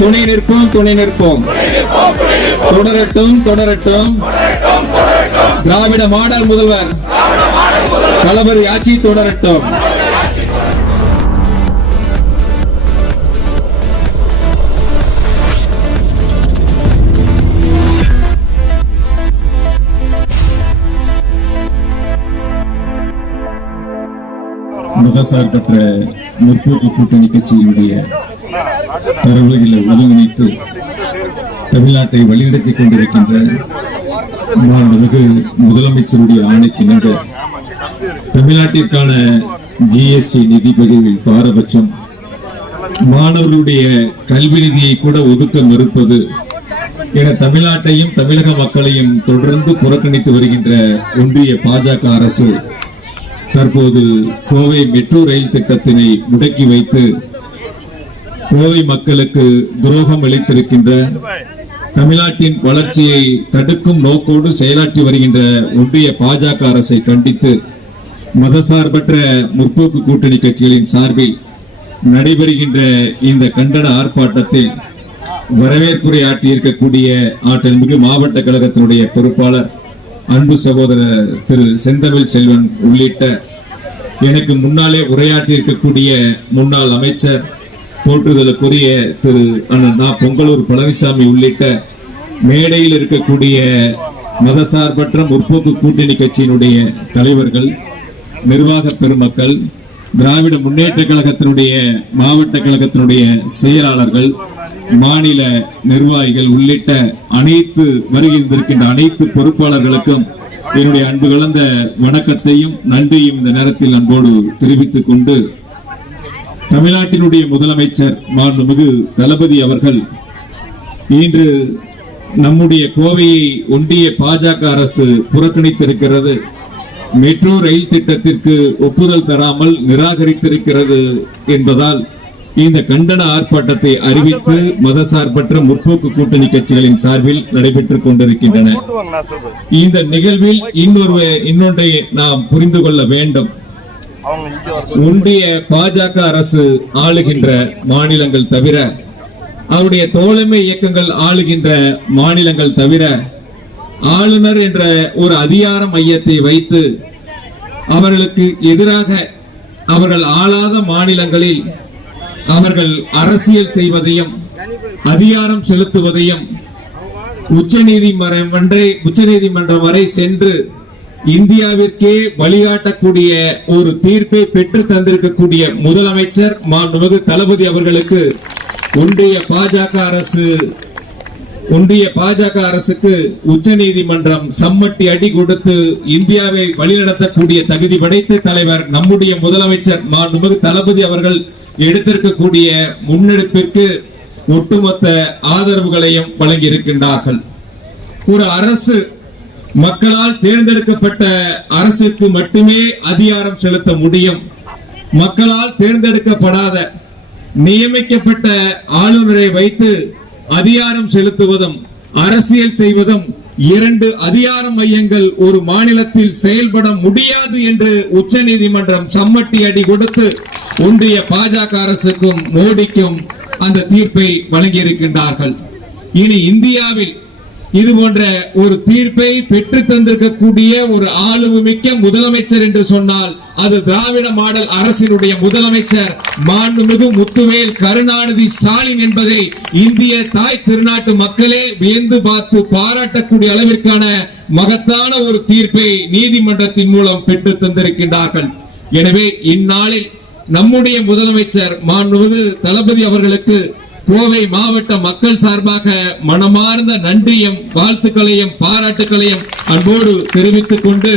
துணை நிற்போம் துணை நிற்போம். தொடரட்டும் தொடரட்டும். திராவிட மாடல் முதல்வர் தளபதி ஆட்சி தொடரட்டும். மதசார்பற்ற முற்போக்கு கூட்டணி கட்சியினுடைய தரவுகளை ஒருங்கிணைத்து தமிழ்நாட்டை வழிநடத்திக் கொண்டிருக்கின்ற மாண்புமிகு முதலமைச்சருடைய ஆணைக்கிணங்க தமிழ்நாட்டிற்கான ஜிஎஸ்டி நிதி பகிர்வில் பாரபட்சம், மாணவர்களுடைய கல்வி நிதியை கூட ஒதுக்க மறுப்பது என தமிழ்நாட்டையும் தமிழக மக்களையும் தொடர்ந்து புறக்கணித்து வருகின்ற ஒன்றிய பாஜக அரசு தற்போது கோவை மெட்ரோ ரயில் திட்டத்தினை முடக்கி வைத்து கோவை மக்களுக்கு துரோகம் அளித்திருக்கின்ற, தமிழ்நாட்டின் வளர்ச்சியை தடுக்கும் நோக்கோடு செயலாற்றி வருகின்ற ஒன்றிய பாஜக அரசை கண்டித்து மதசார்பற்ற முற்போக்கு கூட்டணி கட்சிகளின் சார்பில் நடைபெறுகின்ற இந்த கண்டன ஆர்ப்பாட்டத்தில் வரவேற்புரையாற்றியிருக்கக்கூடிய ஆற்றல்மிகு மாவட்ட கழகத்தினுடைய பொறுப்பாளர் அன்பு சகோதரர் திரு செந்தமிழ் செல்வன் உள்ளிட்ட எனக்கு முன்னாலே உரையாற்றி இருக்கக்கூடிய முன்னாள் அமைச்சர் போற்றுதலுக்குரிய திரு அண்ணா பொங்கலூர் பழனிசாமி உள்ளிட்ட மேடையில் இருக்கக்கூடிய மதசார்பற்ற முற்போக்கு கூட்டணி கட்சியினுடைய தலைவர்கள், நிர்வாக பெருமக்கள், திராவிட முன்னேற்ற கழகத்தினுடைய மாவட்ட கழகத்தினுடைய செயலாளர்கள், மாநில நிர்வாகிகள் உள்ளிட்ட அனைத்து வருகின்றிருக்கின்ற அனைத்து பொறுப்பாளர்களுக்கும் என்னுடைய அன்பு கலந்த வணக்கத்தையும் நன்றியும் இந்த நேரத்தில் அன்போடு தெரிவித்துக் கொண்டு, தமிழ்நாட்டினுடைய முதலமைச்சர் மாண்புமிகு தளபதி அவர்கள் இன்று நம்முடைய கோவையை ஒன்றிய பாஜக அரசு புறக்கணித்திருக்கிறது, மெட்ரோ ரயில் திட்டத்திற்கு ஒப்புதல் தராமல் நிராகரித்திருக்கிறது என்பதால் இந்த கண்டன ஆர்ப்பாட்டத்தை அறிவித்து மதசார்பற்ற முற்போக்கு கூட்டணி கட்சிகளின் சார்பில் நடைபெற்றுக் கொண்டிருக்கின்றன. இந்த நிகழ்வில் இன்னொன்றை நாம் புரிந்து கொள்ள வேண்டும். ஒன்றிய பாஜக அரசு ஆளுகின்ற மாநிலங்கள் தவிர, அவருடைய தோழமை இயக்கங்கள் ஆளுகின்ற மாநிலங்கள் தவிர, ஆளுநர் என்ற ஒரு அதிகார மையத்தை வைத்து அவர்களுக்கு எதிராக அவர்கள் ஆளாத மாநிலங்களில் அவர்கள் அரசியல் செய்வதையும் அதிகாரம் செலுத்துவதையும் உச்சநீதிமன்றம் வரை சென்று இந்தியாவிற்கே வழிகாட்டக்கூடிய ஒரு தீர்ப்பை பெற்று தந்திருக்கக்கூடிய முதலமைச்சர் மாண்புமிகு தளபதி அவர்களுக்கு ஒன்றிய பாஜக அரசுக்கு உச்சநீதிமன்றம் சம்மட்டி அடி கொடுத்து இந்தியாவை வழிநடத்தக்கூடிய தகுதி படைத்த தலைவர் நம்முடைய முதலமைச்சர் மாண்புமிகு தளபதி அவர்கள் எடுத்திருக்கக்கூடிய முன்னெடுப்பிற்கு ஒட்டுமொத்த ஆதரவுகளையும் வழங்கி இருக்கின்றார்கள். ஒரு அரசு மக்களால் தேர்ந்தெடுக்கப்பட்ட அரசுக்கு மட்டுமே அதிகாரம் செலுத்த முடியும். மக்களால் தேர்ந்தெடுக்கப்படாத நியமிக்கப்பட்ட ஆளுநரை வைத்து அதிகாரம் செலுத்துவதும் அரசியல் செய்வதும் இரண்டு அதிகார மையங்கள் ஒரு மாநிலத்தில் செயல்பட முடியாது என்று உச்சநீதிமன்றம் சம்மட்டி அடி கொடுத்து ஒன்றிய பாஜக அரசுக்கும் மோடிக்கும் அந்த தீர்ப்பை வழங்கியிருக்கின்றார்கள். இனி இந்தியாவில் இது போன்ற ஒரு தீர்ப்பை பெற்று தந்திருக்கக்கூடிய ஒரு ஆளுமிக்க முதலமைச்சர் என்று சொன்னால் அது திராவிட மாடல் அரசினுடைய முதலமைச்சர் மாண்புமிகு முத்துவேல் கருணாநிதி ஸ்டாலின் என்பதை இந்திய தாய் திருநாட்டு மக்களே வியந்து பார்த்து பாராட்டக்கூடிய அளவிற்கான மகத்தான ஒரு தீர்ப்பை நீதிமன்றத்தின் மூலம் பெற்று தந்திருக்கின்றார்கள். எனவே இந்நாளில் நம்முடைய முதலமைச்சர் மாண்புமிகு தளபதி அவர்களுக்கு கோவை மாவட்ட மக்கள் சார்பாக மனமார்ந்த நன்றியும் வாழ்த்துக்களையும் பாராட்டுகளையும் அன்போடு தெரிவித்துக் கொண்டு,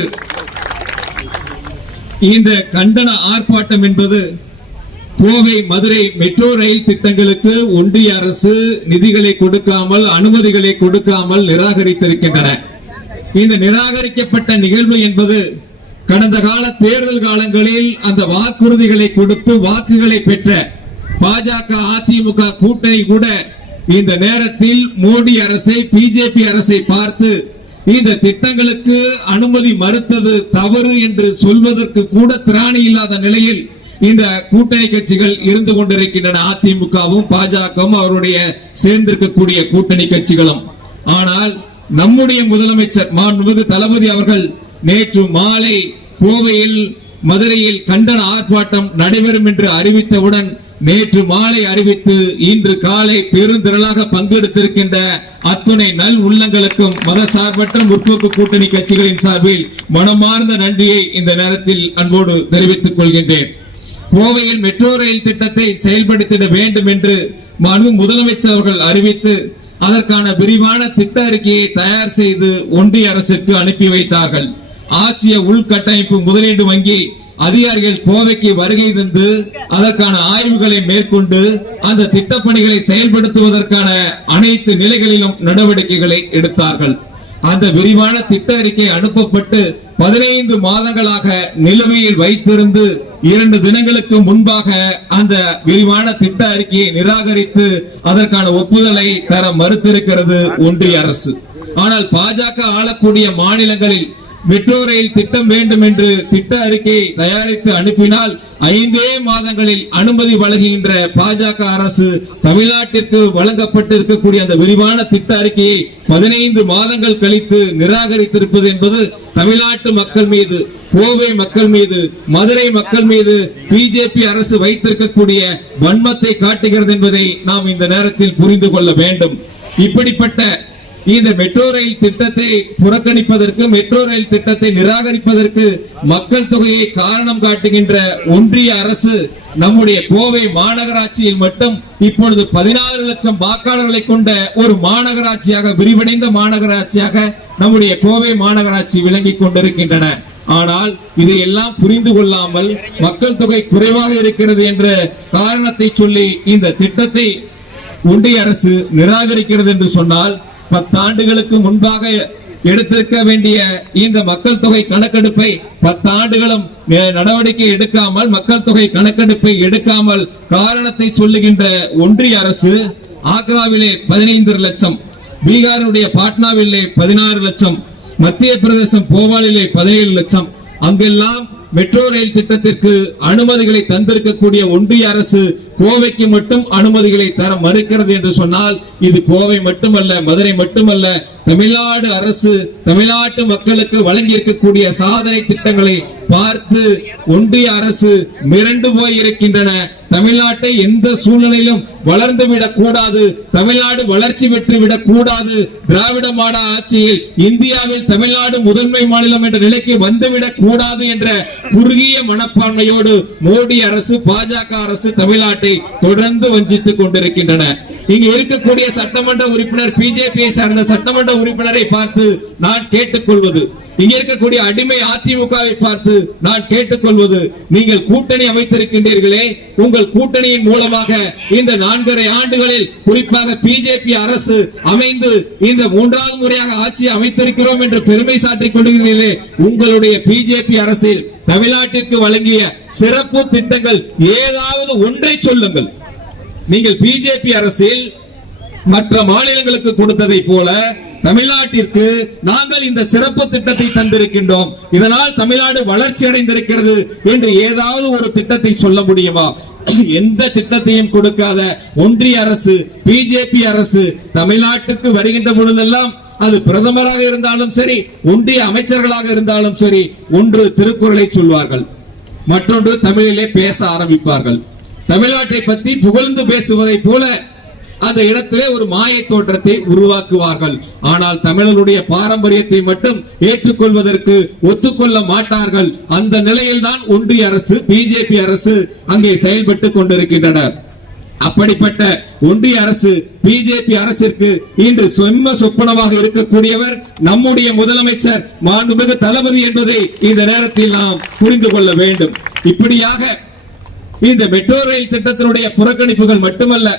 இந்த கண்டன ஆர்ப்பாட்டம் என்பது கோவை மதுரை மெட்ரோ ரயில் திட்டங்களுக்கு ஒன்றிய அரசு நிதிகளை கொடுக்காமல் அனுமதிகளை கொடுக்காமல் நிராகரித்திருக்கின்றன. இந்த நிராகரிக்கப்பட்ட நிகழ்வு என்பது கடந்த கால தேர்தல் காலங்களில் அந்த வாக்குறுதிகளை கொடுத்து வாக்குகளை பெற்ற பாஜக அதிமுக கூட்டணி கூட இந்த நேரத்தில் மோடி அரசை பிஜேபி அரசை பார்த்து இந்த திட்டங்களுக்கு அனுமதி மறுத்தது தவறு என்று சொல்வதற்கு கூட திராணி இல்லாத நிலையில் இந்த கூட்டணி கட்சிகள் இருந்து கொண்டிருக்கின்றன. அதிமுகவும் பாஜகவும் அவருடைய சேர்ந்திருக்கக்கூடிய கூட்டணி கட்சிகளும். ஆனால் நம்முடைய முதலமைச்சர் மாண்புமிகு தளபதி அவர்கள் நேற்று மாலை கோவையில் மதுரையில் கண்டன ஆர்ப்பாட்டம் நடைபெறும் என்று அறிவித்தவுடன் நேற்று மாலை அறிவித்து இன்று காலை பெருந்திரளாக பங்கெடுத்திருக்கின்ற அத்துணை நல் உள்ளங்களுக்கும் மதசார்பற்ற முற்போக்கு கூட்டணி கட்சிகளின் சார்பில் மனமார்ந்த நன்றியை இந்த நேரத்தில் அன்போடு தெரிவித்துக் கொள்கின்றேன். கோவையில் மெட்ரோ ரயில் திட்டத்தை செயல்படுத்திட வேண்டும் என்று முதலமைச்சர் அவர்கள் அறிவித்து அதற்கான விரிவான திட்ட அறிக்கையை தயார் செய்து ஒன்றிய அரசுக்கு அனுப்பி வைத்தார்கள். ஆசிய உள்கட்டமைப்பு முதலீடு வங்கி அதிகாரிகள் கோவைக்கு வருகை தந்து அதற்கான ஆய்வுகளை மேற்கொண்டு அந்த திட்டப்பணிகளை செயல்படுத்துவதற்கான அனைத்து நிலைகளிலும் நடவடிக்கைகளை எடுத்தார்கள். அந்த விரிவான திட்ட அறிக்கை அனுப்பப்பட்டு 15 மாதங்களாக நிலுவையில் வைத்திருந்து 2 தினங்களுக்கு முன்பாக அந்த விரிவான திட்ட அறிக்கையை நிராகரித்து அதற்கான ஒப்புதலை தர மறுத்திருக்கிறது ஒன்றிய அரசு. ஆனால் பாஜக ஆளக்கூடிய மாநிலங்களில் மெட்ரோ ரயில் திட்டம் வேண்டும் என்று திட்ட அறிக்கையை தயாரித்து அனுப்பினால் 5 மாதங்களில் அனுமதி வழங்குகின்ற பாஜக அரசு தமிழ்நாட்டிற்கு வழங்கப்பட்டிருக்கக்கூடிய அந்த விரிவான திட்ட அறிக்கையை 15 மாதங்கள் கழித்து நிராகரித்திருப்பது என்பது தமிழ்நாட்டு மக்கள் மீது, கோவை மக்கள் மீது, மதுரை மக்கள் மீது பிஜேபி அரசு வைத்திருக்கக்கூடிய வன்மத்தை காட்டுகிறது என்பதை நாம் இந்த நேரத்தில் புரிந்து கொள்ள வேண்டும். இப்படிப்பட்ட இந்த மெட்ரோ ரயில் திட்டத்தை புறக்கணிப்பதற்கு, மெட்ரோ ரயில் திட்டத்தை நிராகரிப்பதற்கு மக்கள் தொகையை காரணம் காட்டுகின்ற ஒன்றிய அரசு நம்முடைய கோவை மாநகராட்சியில் மட்டும் இப்பொழுது 16 லட்சம் வாக்காளர்களை கொண்ட ஒரு மாநகராட்சியாக, விரிவடைந்த மாநகராட்சியாக நம்முடைய கோவை மாநகராட்சி விளங்கிக் கொண்டிருக்கின்றன. ஆனால் இதையெல்லாம் புரிந்து கொள்ளாமல் மக்கள் தொகை குறைவாக இருக்கிறது என்ற காரணத்தை சொல்லி இந்த திட்டத்தை ஒன்றிய அரசு நிராகரிக்கிறது என்று சொன்னால் 10 ஆண்டுகளுக்கு முன்பாக எடுத்திருக்க வேண்டிய இந்த மக்கள் தொகை கணக்கெடுப்பை 10 ஆண்டுகளும் நடவடிக்கை எடுக்காமல், மக்கள் தொகை கணக்கெடுப்பை எடுக்காமல் காரணத்தை சொல்லுகின்ற ஒன்றிய அரசு ஆக்ராவிலே 15 லட்சம், பீகாரினுடைய பாட்னாவிலே 16 லட்சம், மத்திய பிரதேசம் போபாலிலே 17 லட்சம், அங்கெல்லாம் மெட்ரோ ரயில் திட்டத்திற்கு அனுமதிகளை தந்திருக்கக்கூடிய ஒன்றிய அரசு கோவைக்கு மட்டும் அனுமதிகளை தர மறுக்கிறது என்று சொன்னால் இது கோவை மட்டுமல்ல, மதுரை மட்டுமல்ல, தமிழ்நாடு அரசு தமிழ்நாட்டு மக்களுக்கு வழங்கி இருக்கக்கூடிய சாதனை திட்டங்களை பார்த்து ஒன்றிய அரசு மிரண்டு போய் இருக்கின்றன. தமிழ்நாட்டை எந்த சூழ்நிலையிலும் வளர்ந்துவிடக் கூடாது, தமிழ்நாடு வளர்ச்சி பெற்றுவிடக் கூடாது, திராவிட மாடல் ஆட்சியில் இந்தியாவில் தமிழ்நாடு முதன்மை மாநிலம் என்ற நிலைக்கு வந்துவிடக் கூடாது என்ற குறுகிய மனப்பான்மையோடு மோடி அரசு, பாஜக அரசு தமிழ்நாட்டை தொடர்ந்து வஞ்சித்துக் கொண்டிருக்கின்றன. இங்கு இருக்கக்கூடிய சட்டமன்ற உறுப்பினர், பிஜேபியை சார்ந்த சட்டமன்ற உறுப்பினரை பார்த்து நான் கேட்டுக்கொள்வது, இங்க இருக்கக்கூடிய அடிமை அதிமுகவை பார்த்து நான் கேட்டுக்கொள்வது, நீங்கள் கூட்டணி அமைத்திருக்கின்றீர்களே, உங்கள் கூட்டணியின் மூலமாக இந்த 4.5 ஆண்டுகளில் குறிப்பாக பிஜேபி அரசு அமைந்து இந்த 3வது முறையாக ஆட்சி அமைத்திருக்கிறோம் என்று பெருமை சாற்றிக் கொள்கிறீர்களே, உங்களுடைய பிஜேபி அரசில் தமிழ்நாட்டிற்கு வழங்கிய சிறப்பு திட்டங்கள் ஏதாவது ஒன்றை சொல்லுங்கள். நீங்கள் பிஜேபி அரசில் மற்ற மாநிலங்களுக்கு கொடுத்ததை போல தமிழ்நாட்டிற்கு நாங்கள் இந்த சிறப்பு திட்டத்தை தந்திருக்கின்றோம், இதனால் தமிழ்நாடு வளர்ச்சி அடைந்திருக்கிறது என்று ஏதாவது ஒரு திட்டத்தை சொல்ல முடியுமா? எந்த திட்டத்தையும் கொடுக்காத ஒன்றிய அரசு, பிஜேபி அரசு தமிழ்நாட்டுக்கு வருகின்ற பொழுதெல்லாம் அது பிரதமராக இருந்தாலும் சரி, ஒன்றிய அமைச்சர்களாக இருந்தாலும் சரி, ஒன்று திருக்குறளை சொல்வார்கள், மற்றொன்று தமிழிலே பேச ஆரம்பிப்பார்கள். தமிழ்நாட்டை பற்றி புகழ்ந்து பேசுவதை போல அந்த இடத்திலே ஒரு மாய தோற்றத்தை உருவாக்குவார்கள். ஆனால் தமிழருடைய பாரம்பரியத்தை மட்டும் ஏற்றுக்கொள்வதற்கு ஒத்துக்கொள்ள மாட்டார்கள். அந்த நிலையில் தான் ஒன்றிய அரசு, பிஜேபி அரசு அங்கே செயல்பட்டு கொண்டிருக்கின்றனர். அப்படிப்பட்ட ஒன்றிய அரசு, பிஜேபி அரசிற்கு இன்று சொப்பனமாக இருக்கக்கூடியவர் நம்முடைய முதலமைச்சர் மாண்புமிகு தளபதி என்பதை இந்த நேரத்தில் நாம் புரிந்து கொள்ள வேண்டும். இப்படியாக இந்த மெட்ரோ ரயில் திட்டத்தினுடைய புறக்கணிப்புகள் மட்டுமல்ல,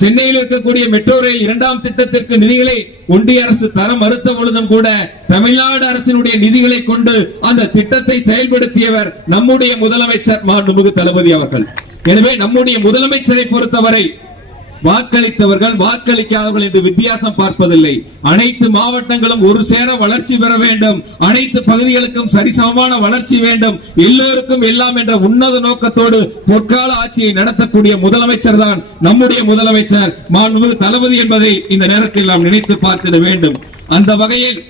சென்னையில் இருக்கக்கூடிய மெட்ரோ ரயில் 2ஆம் திட்டத்திற்கு நிதிகளை ஒன்றிய அரசு தர மறுத்த பொழுதும் கூட தமிழ்நாடு அரசினுடைய நிதிகளை கொண்டு அந்த திட்டத்தை செயல்படுத்தியவர் நம்முடைய முதலமைச்சர் மாண்புமிகு தளபதி அவர்கள். எனவே நம்முடைய முதலமைச்சரை பொறுத்தவரை வாக்களித்தவர்கள் வாக்களிக்காதவர்கள் என்று வித்தியாசம் பார்ப்பதில்லை. அனைத்து மாவட்டங்களும் ஒரு சேர வளர்ச்சி பெற வேண்டும், அனைத்து பகுதிகளுக்கும் சரிசமமான வளர்ச்சி வேண்டும், எல்லோருக்கும் எல்லாம் என்ற உன்னத நோக்கத்தோடு பொற்கால ஆட்சியை நடத்தக்கூடிய முதலமைச்சர் தான் நம்முடைய முதலமைச்சர் மாண்புமிகு தளபதி என்பதை இந்த நேரத்தில் நாம் நினைத்து பார்த்திட வேண்டும். அந்த வகையில்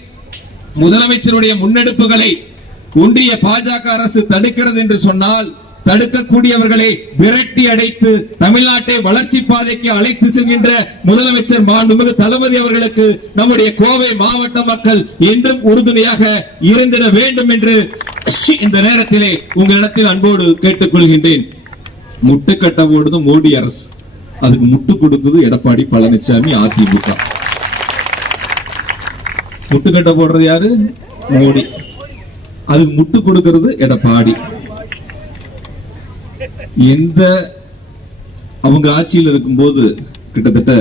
முதலமைச்சருடைய முன்னெடுப்புகளை ஒன்றிய பாஜக அரசு தடுக்கிறது என்று சொன்னால், தடுக்கக்கூடியவர்களை விரட்டி அடைத்து தமிழ்நாட்டை வளர்ச்சி பாதைக்கு அழைத்து செல்கின்ற முதலமைச்சர் மாண்புமிகு தளபதி அவர்களுக்கு நம்முடைய கோவை மாவட்ட மக்கள் என்றும் உறுதுணையாக இருந்திட வேண்டும் என்று இந்த நேரத்திலே உங்களிடத்தில் அன்போடு கேட்டுக்கொள்கின்றேன். முட்டுக்கட்ட ஓடுது மோடி அரசு, அதுக்கு முட்டு கொடுக்குது எடப்பாடி பழனிசாமி அதிமுக. முட்டுக்கட்ட போடுறது யாரு? மோடி. அதுக்கு முட்டு கொடுக்கிறது எடப்பாடி. எந்த அவங்க ஆட்சியில் இருக்கும்போது கிட்டத்தட்ட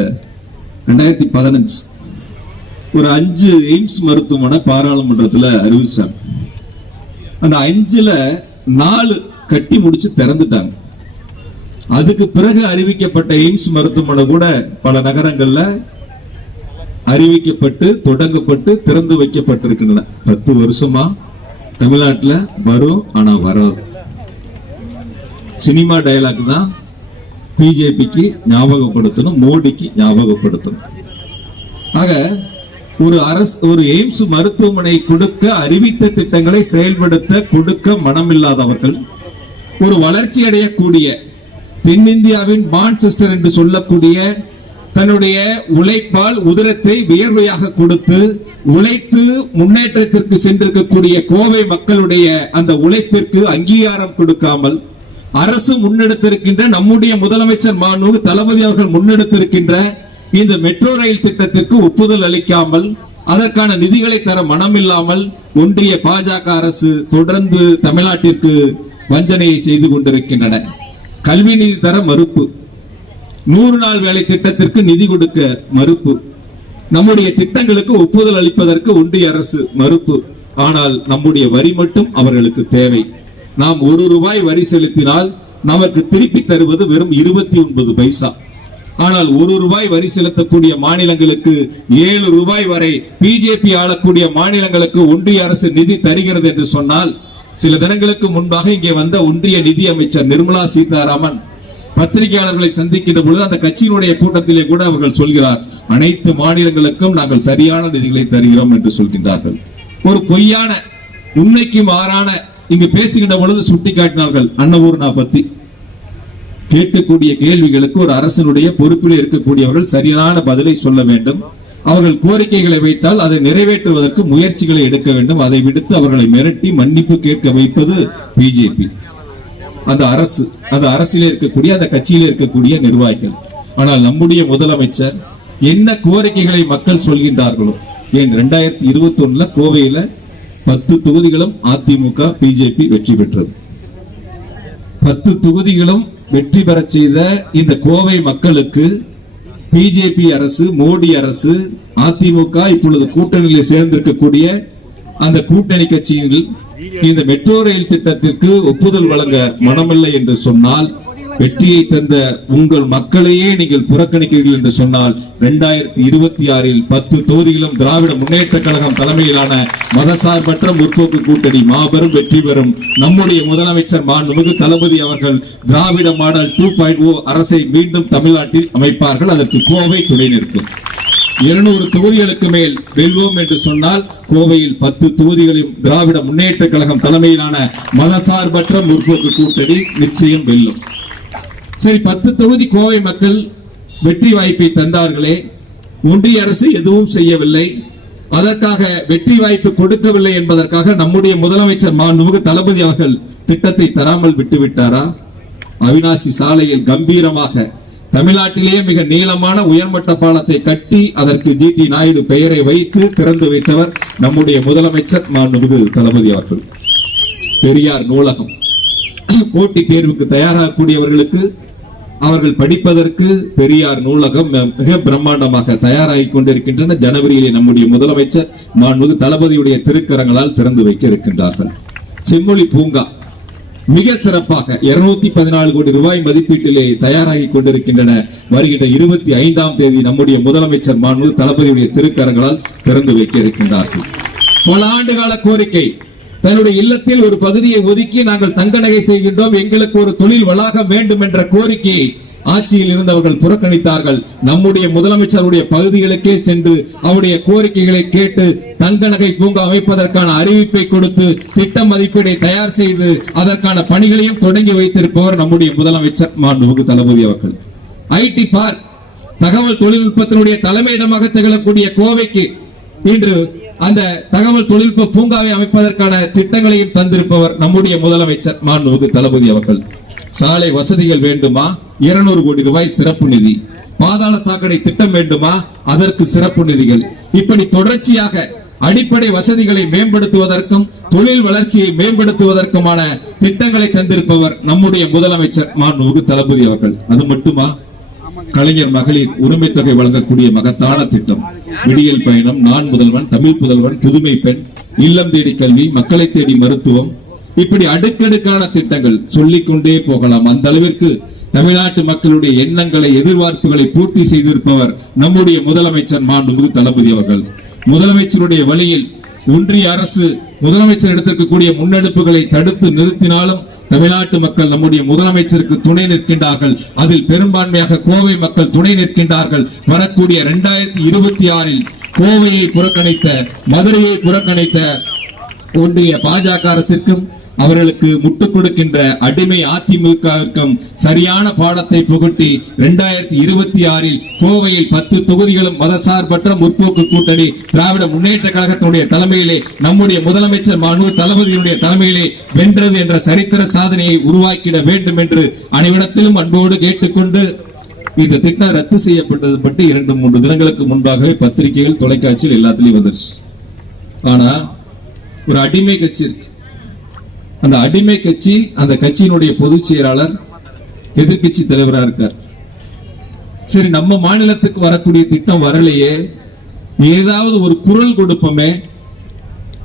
2015 ஒரு 5 எய்ம்ஸ் மருத்துவமனை பாராளுமன்றத்தில் அறிவிச்சாங்க. அந்த 5ல 4 கட்டி முடிச்சு திறந்துட்டாங்க. அதுக்கு பிறகு அறிவிக்கப்பட்ட எய்ம்ஸ் மருத்துவமனை கூட பல நகரங்கள்ல அறிவிக்கப்பட்டு தொடங்கப்பட்டு திறந்து வைக்கப்பட்டிருக்கின்றன. 10 வருஷமா தமிழ்நாட்டில் வரும், ஆனா வராது. சினிமா டயலாக் தான் பிஜேபிக்கு ஞாபகப்படுத்தணும், மோடிக்கு ஞாபகப்படுத்தணும். ஆக ஒரு எய்ம்ஸ் மருத்துவமனை கொடுக்க அறிவித்த திட்டங்களை செயல்படுத்த கொடுக்க மனமில்லாதவர்கள், ஒரு வளர்ச்சி அடையக்கூடிய தென்னிந்தியாவின் மான்செஸ்டர் என்று சொல்லக்கூடிய தன்னுடைய உழைப்பால் உதிரத்தை வியர்வையாக கொடுத்து உழைத்து முன்னேற்றத்திற்கு சென்றிருக்கக்கூடிய கோவை மக்களுடைய அந்த உழைப்பிற்கு அங்கீகாரம் கொடுக்காமல், அரசு முன்னெடுத்திருக்கின்ற நம்முடைய முதலமைச்சர் மாண்புமிகு தளபதி அவர்கள் முன்னெடுத்திருக்கின்ற இந்த மெட்ரோ ரயில் திட்டத்திற்கு ஒப்புதல் அளிக்காமல், அதற்கான நிதிகளை தர மனமில்லாமல் ஒன்றிய பாஜக அரசு தொடர்ந்து தமிழ்நாட்டிற்கு வஞ்சனையை செய்து கொண்டிருக்கின்றன. கல்வி நிதி தர மறுப்பு, 100 நாள் வேலை திட்டத்திற்கு நிதி கொடுக்க மறுப்பு, நம்முடைய திட்டங்களுக்கு ஒப்புதல் அளிப்பதற்கு ஒன்றிய அரசு மறுப்பு. ஆனால் நம்முடைய வரி மட்டும் அவர்களுக்கு தேவை. நாம் 1 ரூபாய் வரி செலுத்தினால் நமக்கு திருப்பி தருவது வெறும் 29 பைசா. ஆனால் 1 ரூபாய் வரி செலுத்தக்கூடிய மாநிலங்களுக்கு 7 ரூபாய் வரை பிஜேபி ஆளக்கூடிய மாநிலங்களுக்கு ஒன்றிய அரசு நிதி தருகிறது என்று சொன்னால், சில தினங்களுக்கு முன்பாக இங்கே வந்த ஒன்றிய நிதி அமைச்சர் நிர்மலா சீதாராமன் பத்திரிகையாளர்களை சந்திக்கின்ற பொழுது அந்த கட்சியினுடைய கூட்டத்திலே கூட அவர்கள் சொல்கிறார், அனைத்து மாநிலங்களுக்கும் நாங்கள் சரியான நிதிகளை தருகிறோம் என்று சொல்கின்றார்கள். ஒரு பொய்யான உண்மைக்கு மாறான இங்கு பேசுகின்ற பொழுது சுட்டிக்காட்டினார்கள் அன்னபூர்ணா பத்தி. கேட்கக்கூடிய கேள்விகளுக்கு ஒரு அரசனுடைய பொறுப்பில் இருக்கக்கூடியவர்கள் சரியான பதிலை சொல்ல வேண்டும். அவர்கள் கோரிக்கைகளை வைத்தால் அதை நிறைவேற்றுவதற்கு முயற்சிகளை எடுக்க வேண்டும். அதை விடுத்து அவர்களை மிரட்டி மன்னிப்பு கேட்க வைப்பது பிஜேபி, அந்த அரசு, அந்த அரசியலே இருக்கக்கூடிய அந்த கட்சியிலே இருக்கக்கூடிய நிர்வாகிகள். ஆனால் நம்முடைய முதலமைச்சர் என்ன கோரிக்கைகளை மக்கள் சொல்கின்றார்களோ, ஏன் 2021 கோவையில 10 தொகுதிகளும் அதிமுக பிஜேபி வெற்றி பெற்றது. 10 தொகுதிகளும் வெற்றி பெற செய்த இந்த கோவை மக்களுக்கு பிஜேபி அரசு, மோடி அரசு, அதிமுக இப்பொழுது கூட்டணியில் சேர்ந்திருக்கக்கூடிய அந்த கூட்டணி கட்சியில் இந்த மெட்ரோ ரயில் திட்டத்திற்கு ஒப்புதல் வழங்க மனமில்லை என்று சொன்னால், வெற்றியை தந்த உங்கள் மக்களையே நீங்கள் புறக்கணிக்கிறீர்கள் என்று சொன்னால், 2026 10 தொகுதிகளும் திராவிட முன்னேற்ற கழகம் தலைமையிலான மதசார்பற்ற முற்போக்கு கூட்டணி மாபெரும் வெற்றி பெறும். நம்முடைய முதலமைச்சர் மாண்புமிகு தளபதி அவர்கள் திராவிட மாடல் 2.0 அரசை மீண்டும் தமிழ்நாட்டில் அமைப்பார்கள். அதற்கு கோவை துணை நிற்கும். 200 தொகுதிகளுக்கு மேல் வெல்வோம் என்று சொன்னால், கோவையில் 10 தொகுதிகளில் திராவிட முன்னேற்ற கழகம் தலைமையிலான மதசார்பற்ற முற்போக்கு கூட்டணி நிச்சயம் வெல்லும். சரி, 10 தொகுதி கோவை மக்கள் வெற்றி வாய்ப்பை தந்தார்களே, ஒன்றிய அரசு எதுவும் செய்யவில்லை. அதற்காக வெற்றி வாய்ப்பு கொடுக்கவில்லை என்பதற்காக நம்முடைய முதலமைச்சர் மாண்புமிகு தளபதி அவர்கள் திட்டத்தை தராமல் விட்டுவிட்டாரா? அவிநாசி சாலையில் கம்பீரமாக தமிழ்நாட்டிலேயே மிக நீளமான உயர்மட்ட பாலத்தை கட்டி அதற்கு ஜிடி நாயுடு பெயரை வைத்து திறந்து வைத்தவர் நம்முடைய முதலமைச்சர் மாண்புமிகு தளபதி அவர்கள். பெரியார் நூலகம், போட்டி தேர்வுக்கு தயாராகக்கூடியவர்களுக்கு அவர்கள் படிப்பதற்கு பெரியார் நூலகம் மிக பிரம்மாண்டமாக தயாராகி கொண்டிருக்கின்றன. ஜனவரியிலே நம்முடைய முதலமைச்சர் மாண்புமிகு தளபதியுடைய திருக்கரங்களால் திறந்து வைக்க இருக்கின்றார்கள். செம்மொழி பூங்கா மிக சிறப்பாக 214 கோடி ரூபாய் மதிப்பீட்டிலே தயாராகி கொண்டிருக்கின்றன. வருகின்ற 25ஆம் தேதி நம்முடைய முதலமைச்சர் மாண்புமிகு தளபதியுடைய திருக்கரங்களால் திறந்து வைக்க இருக்கின்றார்கள். பல ஆண்டுகால கோரிக்கை, தன்னுடைய இல்லத்தில் ஒரு பகுதியை ஒதுக்கி நாங்கள் தங்க நகை செய்கின்றோம், எங்களுக்கு ஒரு தொழில் வளாகம் வேண்டும் என்ற கோரிக்கையை ஆட்சியில் இருந்தவர்கள் புறக்கணித்தார்கள். நம்முடைய முதலமைச்சருடைய பகுதிகளுக்கே சென்று அவருடைய கோரிக்கைகளை கேட்டு தங்க நகை பூங்கா அமைப்பதற்கான அறிவிப்பை கொடுத்து திட்ட மதிப்பீடை தயார் செய்து அதற்கான பணிகளையும் தொடங்கி வைத்திருப்பவர் நம்முடைய முதலமைச்சர் மாண்புமிகு தளபதி அவர்கள். ஐடி பார்க், தகவல் தொழில்நுட்பத்தினுடைய தலைமையிடமாக திகழக்கூடிய கோவைக்கு இன்று அந்த தகவல் தொழில்நுட்ப பூங்காவை அமைப்பதற்கான திட்டங்களையும் தந்திருப்பவர் நம்முடைய முதலமைச்சர் மாண்புமிகு தளபதி அவர்கள். சாலை வசதிகள் வேண்டுமா, 200 கோடி ரூபாய் சிறப்பு நிதி. பாதாள சாக்கடை திட்டம் வேண்டுமா, அதற்கு சிறப்பு நிதிகள். இப்படி தொடர்ச்சியாக அடிப்படை வசதிகளை மேம்படுத்துவதற்கும் தொழில் வளர்ச்சியை மேம்படுத்துவதற்குமான திட்டங்களை தந்திருப்பவர் நம்முடைய முதலமைச்சர் மாண்புமிகு தளபதி அவர்கள். அது மட்டுமா, கலைஞர் மகளிர் உரிமை தொகை வழங்கக்கூடிய மகத்தான திட்டம், விடியல் பயணம், நான் முதல்வன், தமிழ் புதல்வன், புதுமை பெண், இல்லம் தேடி கல்வி, மக்களை தேடி மருத்துவம், இப்படி அடுக்கடுக்கான திட்டங்கள் சொல்லிக்கொண்டே போகலாம். அந்த அளவிற்கு தமிழ்நாட்டு மக்களுடைய எண்ணங்களை, எதிர்பார்ப்புகளை பூர்த்தி செய்திருப்பவர் நம்முடைய முதலமைச்சர் மாண்புமிகு தளபதி அவர்கள். முதலமைச்சருடைய வழியில் ஒன்றிய அரசு முதலமைச்சர் எடுத்திருக்கக்கூடிய முன்னெடுப்புகளை தடுத்து நிறுத்தினாலும் தமிழ்நாட்டு மக்கள் நம்முடைய முதலமைச்சருக்கு துணை நிற்கின்றார்கள். அதில் பெரும்பான்மையாக கோவை மக்கள் துணை நிற்கின்றார்கள். வரக்கூடிய 2026இல் கோவையை புறக்கணித்த, மதுரையை புறக்கணித்த ஒன்றிய பாஜக அரசிற்கும் அவர்களுக்கு முட்டுக் கொடுக்கின்ற அடிமை அதிமுகவிற்கும் சரியான பாடத்தை புகட்டி 2026இல் கோவையில் 10 தொகுதிகளும் மதசார்பற்ற முற்போக்கு கூட்டணி திராவிட முன்னேற்ற கழகத்தினுடைய தலைமையிலே நம்முடைய முதலமைச்சர் மாண்புமிகு தளபதியினுடைய தலைமையிலே வென்றது என்ற சரித்திர சாதனையை உருவாக்கிட வேண்டும் என்று அனைவரிடத்திலும் அன்போடு கேட்டுக்கொண்டு, இந்த திட்டம் ரத்து செய்யப்பட்டது பற்றி 2-3 தினங்களுக்கு முன்பாகவே பத்திரிகைகள், தொலைக்காட்சியில் எல்லாத்திலையும் வந்துருச்சு. ஆனா ஒரு அடிமை கட்சி இருக்கு, அந்த அடிமை கட்சி, அந்த கட்சியினுடைய பொதுச் செயலாளர் எதிர்கட்சி தலைவராக இருக்கார். சரி, நம்ம மாநிலத்துக்கு வரக்கூடிய திட்டம் வரலையே, ஏதாவது ஒரு குரல் கொடுப்போமே,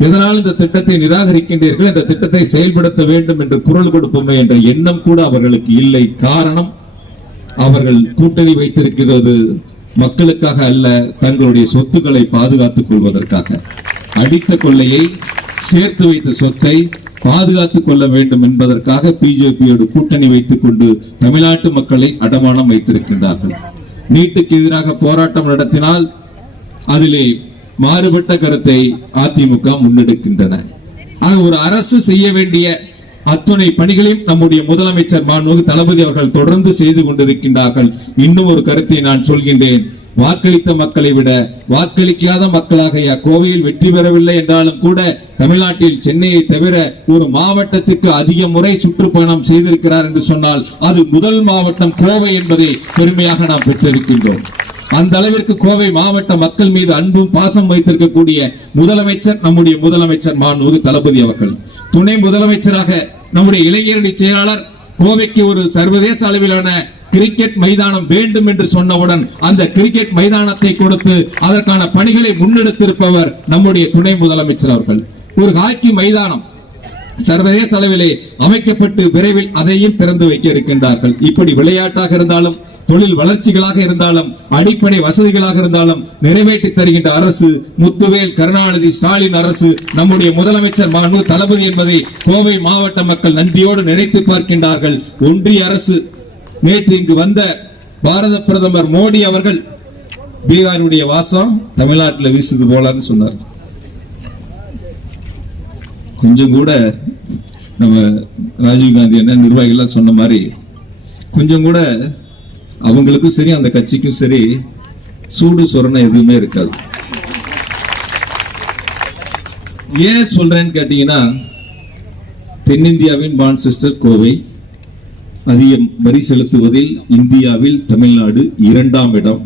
எதனால் இந்த திட்டத்தை நிராகரிக்கின்றீர்கள், இந்த திட்டத்தை செயல்படுத்த வேண்டும் என்று குரல் கொடுப்போமே என்ற எண்ணம் கூட அவர்களுக்கு இல்லை. காரணம், அவர்கள் கூட்டணி வைத்திருக்கிறது மக்களுக்காக அல்ல, தங்களுடைய சொத்துக்களை பாதுகாத்துக் கொள்வதற்காக. அடித்த கொள்ளையை, சேர்த்து வைத்த சொத்தை பாதுகாத்துக் கொள்ள வேண்டும் என்பதற்காக பிஜேபியோடு கூட்டணி வைத்துக் கொண்டு தமிழ்நாட்டு மக்களை அடமானம் வைத்திருக்கின்றார்கள். நீட்டுக்கு எதிராக போராட்டம் நடத்தினால் அதிலே மாறுபட்ட கருத்தை அதிமுக முன்னெடுக்கின்றன. ஆக ஒரு அரசு செய்ய வேண்டிய அத்துணை பணிகளையும் நம்முடைய முதலமைச்சர் மாண்புமிகு தளபதி அவர்கள் தொடர்ந்து செய்து கொண்டிருக்கின்றார்கள். இன்னும் ஒரு கருத்தை நான் சொல்கின்றேன். வாக்களித்த மக்களை விட வாக்களிக்காத மக்களாக கோவையில் வெற்றி பெறவில்லை என்றாலும் கூட தமிழ்நாட்டில் சென்னையை தவிர ஒரு மாவட்டத்துக்கு அதிக முறை சுற்றுப்பயணம் செய்திருக்கிறார் என்று சொன்னால் அது முதல் மாவட்டம் கோவை என்பதை பெருமையாக நாம் பெற்றிருக்கின்றோம். அந்த அளவிற்கு கோவை மாவட்ட மக்கள் மீது அன்பும் பாசம் வைத்திருக்கக்கூடிய முதலமைச்சர் நம்முடைய முதலமைச்சர் மாண்புமிகு தளபதி அவர்கள். துணை முதலமைச்சராக நம்முடைய இளைஞரணி செயலாளர் கோவைக்கு ஒரு சர்வதேச அளவிலான கிரிக்கெட் மைதானம் வேண்டும் என்று சொன்னவுடன் அந்த கிரிக்கெட் மைதானத்தை கொடுத்து அதற்கான பணிகளை முன்னெடுத்திருப்பவர் நம்முடைய துணை முதலமைச்சர் அவர்கள். ஒரு ஹாக்கி மைதானம் சர்வதேச அளவிலே அமைக்கப்பட்டு விரைவில் அதையும் திறந்து வைக்க இருக்கின்றார்கள். இப்படி விளையாட்டாக இருந்தாலும், தொழில் வளர்ச்சிகளாக இருந்தாலும், அடிப்படை வசதிகளாக இருந்தாலும் நிறைவேற்றி தருகின்ற அரசு முத்துவேல் கருணாநிதி ஸ்டாலின் அரசு, நம்முடைய முதலமைச்சர் மாண்புமிகு தளபதி என்பதை கோவை மாவட்ட மக்கள் நன்றியோடு நினைத்து பார்க்கின்றார்கள். ஒன்றிய அரசு, நேற்று இங்கு வந்த பாரத பிரதமர் மோடி அவர்கள் பீகாருடைய வாசம் தமிழ்நாட்டில் வீசுது போலன்னு சொன்னார். கொஞ்சம் கூட நம்ம ராஜீவ்காந்தி என்ன நிர்வாகிகள் சொன்ன மாதிரி கொஞ்சம் கூட அவங்களுக்கும் சரி அந்த கட்சிக்கும் சரி சூடு சொரணை எதுவுமே இருக்காது. ஏன் சொல்றேன்னு கேட்டீங்கன்னா, தென்னிந்தியாவின் பான் சிஸ்டர் கோவை, அதிகம் வரி செலுத்துவதில் இந்தியாவில் தமிழ்நாடு 2ஆம் இடம்,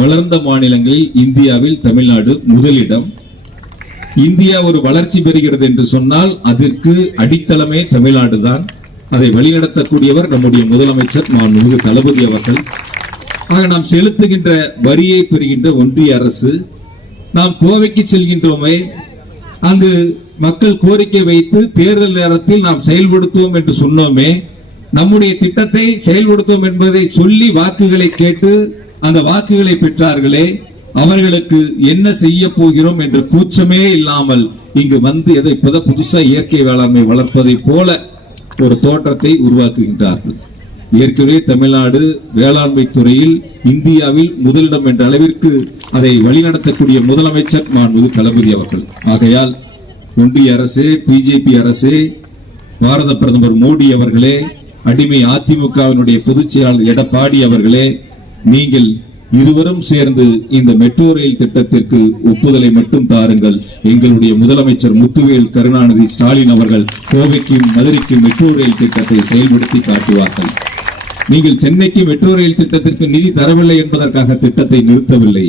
வளர்ந்த மாநிலங்களில் இந்தியாவில் தமிழ்நாடு முதலிடம். இந்தியா ஒரு வளர்ச்சி பெறுகிறது என்று சொன்னால் அதற்கு அடித்தளமே தமிழ்நாடு தான். அதை வழிநடத்தக்கூடியவர் நம்முடைய முதலமைச்சர் மாண்புமிகு தளபதி அவர்கள். ஆக நாம் செலுத்துகின்ற வரியை பெறுகின்ற ஒன்றிய அரசு, நாம் கோவைக்கு செல்கின்றோமே, அங்கு மக்கள் கோரிக்கை வைத்து தேர்தல் நேரத்தில் நாம் செயல்படுத்துவோம் என்று சொன்னோமே, நம்முடைய திட்டத்தை செயல்படுத்துவோம் என்பதை சொல்லி வாக்குகளை கேட்டு அந்த வாக்குகளை பெற்றார்களே, அவர்களுக்கு என்ன செய்ய போகிறோம் என்ற கூச்சமே இல்லாமல் இங்கு வந்து எதை புதுசா இயற்கை வேளாண்மை வளர்ப்பதை போல ஒரு தோற்றத்தை உருவாக்குகின்றார்கள். ஏற்கனவே தமிழ்நாடு வேளாண்மை துறையில் இந்தியாவில் முதலிடம் என்ற அளவிற்கு அதை வழிநடத்தக்கூடிய முதலமைச்சர் மாண்புமிகு தளபதி அவர்கள். ஆகையால் ஒன்றிய அரசு, பிஜேபி அரசு, பாரத பிரதமர் மோடி அவர்களே, அடிமை அதிமுகவினுடைய பொதுச் செயலாளர் எடப்பாடி அவர்களே, நீங்கள் இருவரும் சேர்ந்து இந்த மெட்ரோ ரயில் திட்டத்திற்கு ஒப்புதலை மட்டும் தாருங்கள். எங்களுடைய முதலமைச்சர் முத்துவேல் கருணாநிதி ஸ்டாலின் அவர்கள் கோவைக்கும் மதுரைக்கும் மெட்ரோ ரயில் திட்டத்தை செயல்படுத்தி காட்டுவார்கள். நீங்கள் சென்னைக்கு மெட்ரோ ரயில் திட்டத்திற்கு நிதி தரவில்லை என்பதற்காக திட்டத்தை நிறுத்தவில்லை.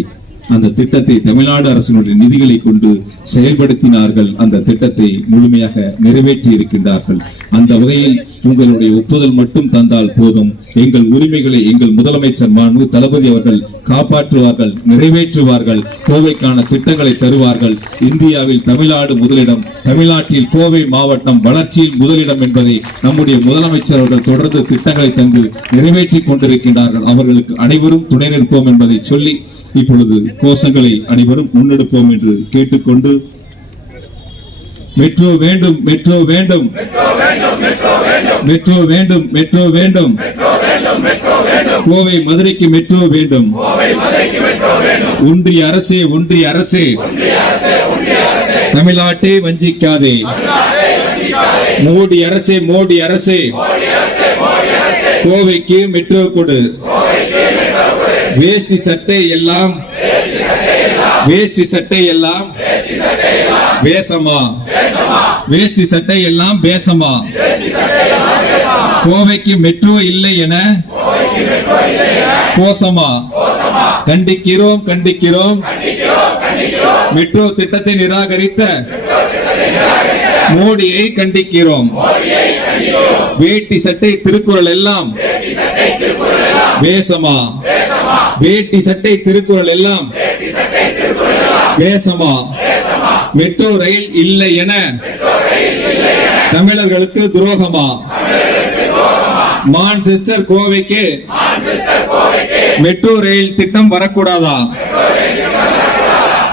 அந்த திட்டத்தை தமிழ்நாடு அரசினுடைய நிதிகளை கொண்டு செயல்படுத்தினார்கள். அந்த திட்டத்தை முழுமையாக நிறைவேற்றி இருக்கின்றார்கள். அந்த வகையில் உங்களுடைய ஒப்புதல் மட்டும் தந்தால் போதும். எங்கள் உரிமைகளை எங்கள் முதலமைச்சர் மாண்புமிகு தளபதி அவர்கள் காப்பாற்றுவார்கள், நிறைவேற்றுவார்கள். கோவைக்கான திட்டங்களை தருவார்கள். இந்தியாவில் தமிழ்நாடு முதலிடம், தமிழ்நாட்டில் கோவை மாவட்டம் வளர்ச்சியில் முதலிடம் என்பதை நம்முடைய முதலமைச்சர் அவர்கள் தொடர்ந்து திட்டங்களை தந்து நிறைவேற்றி கொண்டிருக்கின்றார்கள். அவர்களுக்கு அனைவரும் துணை நிற்போம் என்பதை சொல்லி இப்பொழுது கோஷங்களை அனைவரும் முன்னெடுப்போம் என்று கேட்டுக்கொண்டு, மெட்ரோ வேண்டும், மெட்ரோ வேண்டும், மெட்ரோ வேண்டும், மெட்ரோ வேண்டும், கோவை மதுரைக்கு மெட்ரோ வேண்டும். ஒன்றிய அரசே, ஒன்றிய அரசே, தமிழ்நாட்டை வஞ்சிக்காதே. மோடி அரசே, மோடி அரசே, கோவைக்கு மெட்ரோ கொடு. வேஷ்டி சட்டை எல்லாம், வேஷ்டி சட்டை எல்லாம் பேசமா, வேஷ்டி சட்டை எல்லாம் பேசமா. கோவைக்கு மெட்ரோ இல்லை என கோசமா. கண்டிக்கிறோம், கண்டிக்கிறோம். மெட்ரோ திட்டத்தை நிராகரித்த மோடியை கண்டிக்கிறோம். வேட்டி சட்டை திருக்குறள் எல்லாம் பேசமா. வேட்டி சட்டை திருக்குறள் எல்லாம் பேசமா. மெட்ரோ ரயில் இல்லை என தமிழர்களுக்கு துரோகமா. மான்செஸ்டர் கோவைக்கு மெட்ரோ ரயில் திட்டம் வரக்கூடாதா?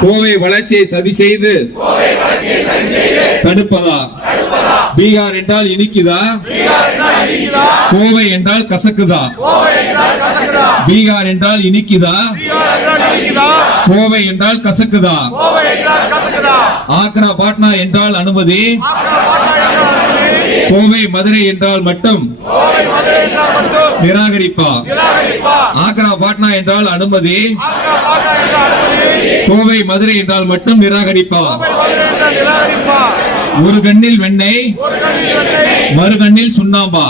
கோவை வளர்ச்சியை சதி செய்து தடுப்பதா? பீகார் என்றால் இனிக்குதா? கோவை என்றால் கசக்குதா? பீகார் என்றால் இனிக்குதா? கோவை என்றால் கசக்குதா? ஆக்ரா பாட்னா என்றால் அனுமதி, கோவை மதுரை என்றால் மட்டும் நிராகரிப்பா? ஆக்ரா பாட்னா என்றால் அனுமதி, கோவை மதுரை என்றால் மட்டும் நிராகரிப்பா? ஒரு கண்ணில் வெண்ணெய், மறு கண்ணில் சுண்ணாம்பா.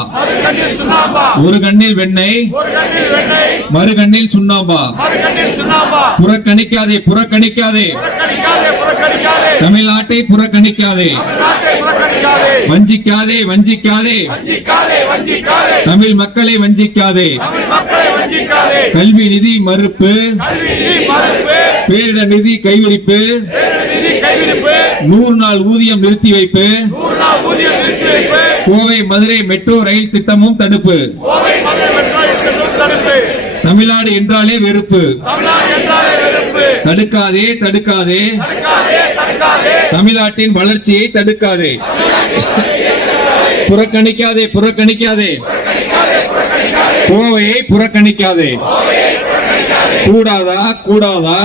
ஒரு கண்ணில் வெண்ணெய், மறு கண்ணில் சுண்ணாம்பா. புறக்கணிக்காதே, புறக்கணிக்காதே. தமிழ்நாட்டை புறக்கணிக்காதே. வஞ்சிக்காதே, வஞ்சிக்காதே. தமிழ் மக்களை வஞ்சிக்காதே. கல்வி நிதி மறுப்பு, பேரிடர் நிதி கைவிரிப்பு, 100 நாள் ஊதியம் நிறுத்தி வைப்பு, கோவை மதுரை மெட்ரோ ரயில் திட்டமும் தடுப்பு. தமிழ்நாடு என்றாலே வெறுப்பு. தடுக்காதே, தடுக்காதே. தமிழ்நாட்டின் வளர்ச்சியை தடுக்காதே. புறக்கணிக்காதே, புறக்கணிக்காதே. கோவையை புறக்கணிக்காதே. கூடாதா, கூடாதா?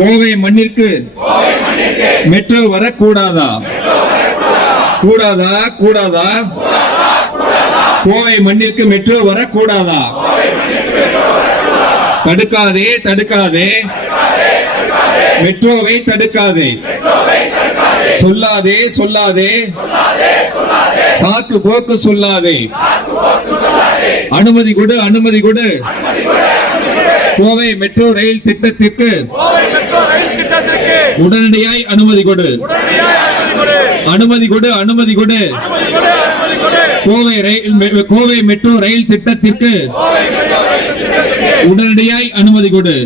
கோவை மண்ணிற்கு மெட்ரோ வரக்கூடாதா? கூடாதா, கூடாதா? கோவை மண்ணிற்கு மெட்ரோ வரக்கூடாதா? தடுக்காதே, தடுக்காதே. மெட்ரோவை தடுக்காதே. சொல்லாதே, சொல்லாதே. சாக்கு போக்கு சொல்லாதே. அனுமதி கொடு, அனுமதி கொடு. கோவை மெட்ரோ ரயில் திட்டத்திற்கு உடனடியாய் அனுமதி கொடு. அனுமதி கொடு, அனுமதி கொடு. கோவை மெட்ரோ ரயில் திட்டத்திற்கு உடனடியாய் அனுமதி கொடு.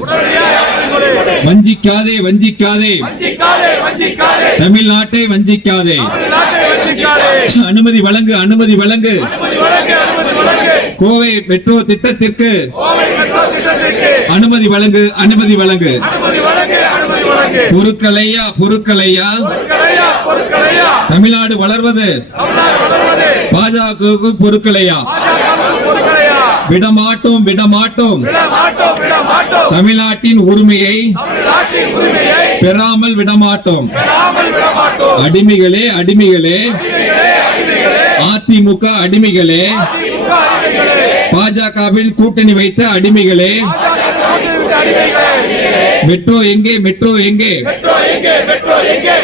வஞ்சிக்காதே வஞ்சிக்காதே தமிழ்நாட்டை வஞ்சிக்காதே அனுமதி வழங்கு அனுமதி வழங்கு கோவை மெட்ரோ திட்டத்திற்கு அனுமதி வழங்கு அனுமதி வழங்கு பொருட்களையா பொருட்களையா தமிழ்நாடு வளர்வது பாஜகவுக்கு பொருட்களையா விடமாட்டோம் விடமாட்டோம் தமிழ்நாட்டின் உரிமையை பெறாமல் விடமாட்டோம் அடிமைகளே அடிமைகளே அதிமுக அடிமைகளே பாஜகவில் கூட்டணி வைத்த அடிமைகளே மெட்ரோ எங்கே மெட்ரோ எங்கே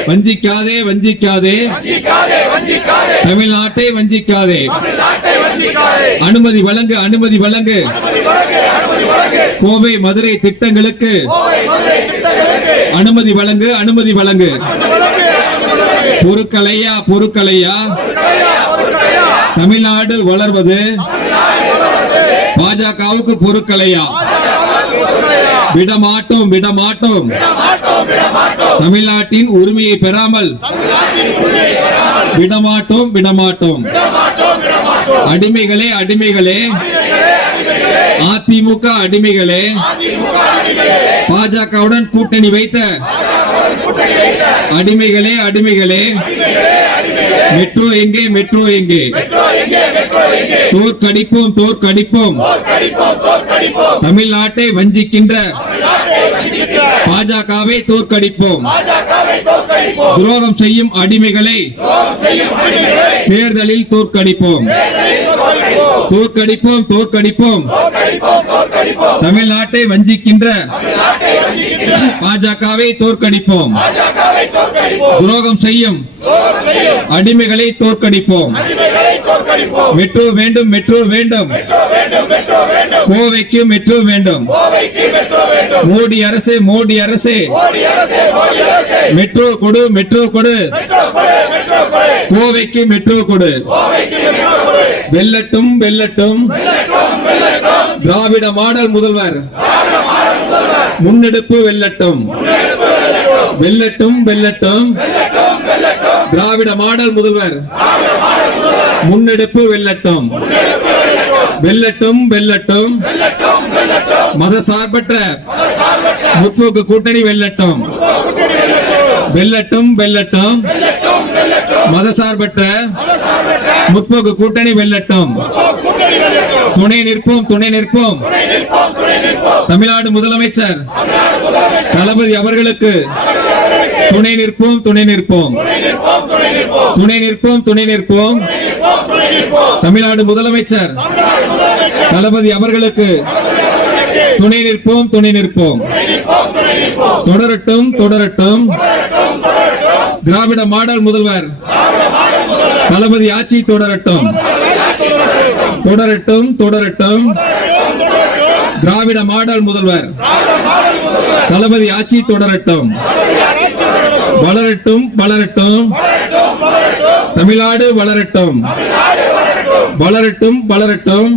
வஞ்சிக்காதே வஞ்சிக்காதே தமிழ்நாட்டை வஞ்சிக்காதே அனுமதி வழங்கு அனுமதி வழங்கு கோவை மதுரை திட்டங்களுக்கு அனுமதி வழங்கு அனுமதி வழங்கு பொருட்களையா பொருட்களையா தமிழ்நாடு வளர்வது பாஜகவுக்கு பொருட்களையா விடமாட்டோம் விடமாட்டோம் தமிழ்நாட்டின் உரிமையை பெறாமல் விடமாட்டோம் விடமாட்டோம் அடிமைகளே அடிமைகளே அதிமுக அடிமைகளே பாஜகவுடன் கூட்டணி வைத்த அடிமைகளே அடிமைகளே மெட்ரோ எங்கே மெட்ரோ எங்கே தோற்கடிப்போம் தோற்கடிப்போம் தமிழ்நாட்டை வஞ்சிக்கின்ற பாஜகவை தோற்கடிப்போம் துரோகம் செய்யும் அடிமைகளை தேர்தலில் தோற்கடிப்போம் தோற்கடிப்போம் தோற்கடிப்போம் தமிழ்நாட்டை வஞ்சிக்கின்ற பாஜகவை தோற்கடிப்போம் துரோகம் செய்யும் அடிமைகளை தோற்கடிப்போம் மெட்ரோ வேண்டும் மெட்ரோ வேண்டும் கோவைக்கு மெட்ரோ வேண்டும் மோடி அரசு மோடி அரசு மெட்ரோ கொடு மெட்ரோ கொடு கோவைக்கு மெட்ரோ கொடு வெல்லட்டும் வெல்லட்டும் திராவிட மாடல் முதல்வர் முன்னெடுப்பு வெல்லட்டும் வெல்லட்டும் வெல்லட்டும் திராவிட மாடல் முதல்வர் முன்னெடுப்பு வெல்லட்டும் வெல்லட்டும் வெல்லட்டும் மதசார்பற்ற முற்போக்கு கூட்டணி வெல்லட்டும் வெல்லட்டும் வெல்லட்டும் மதசார்பற்ற முற்போக்கு கூட்டணி வெல்லட்டும் துணை நிற்போம் துணை நிற்போம் தமிழ்நாடு முதலமைச்சர் தளபதி அவர்களுக்கு துணை நிற்போம் துணை நிற்போம் துணை நிற்போம் துணை நிற்போம் தமிழ்நாடு முதலமைச்சர் தளபதி அவர்களுக்கு துணை நிற்போம் துணை நிற்போம் தொடரட்டும் தொடரட்டும் திராவிட மாடல் முதல்வர் தளபதி ஆட்சி தொடரட்டும் தொடரட்டும் தொடரட்டும் திராவிட மாடல் முதல்வர் தளபதி ஆட்சி தொடரட்டும் வளரட்டும் வளரட்டும் தமிழ்நாடு வளரட்டும் வளரட்டும் வளரட்டும்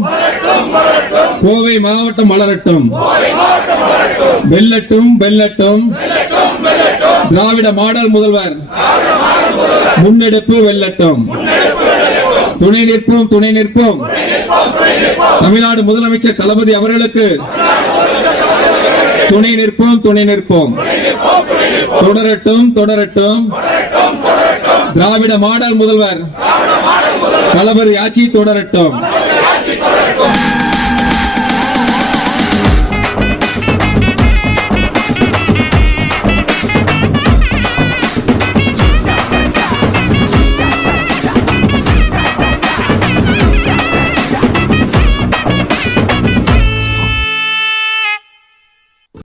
கோவை மாவட்டம் வளரட்டும் வெல்லட்டும் வெல்லட்டும் திராவிட மாடல் முதல்வர் முன்னெடுப்பு வெல்லட்டும் துணை நிற்போம் துணை நிற்போம் தமிழ்நாடு முதலமைச்சர் தளபதி அவர்களுக்கு துணை நிற்போம் துணை நிற்போம் தொடரட்டும் தொடரட்டும் திராவிட மாடல் முதல்வர் தளபதி ஆட்சி தொடரட்டும்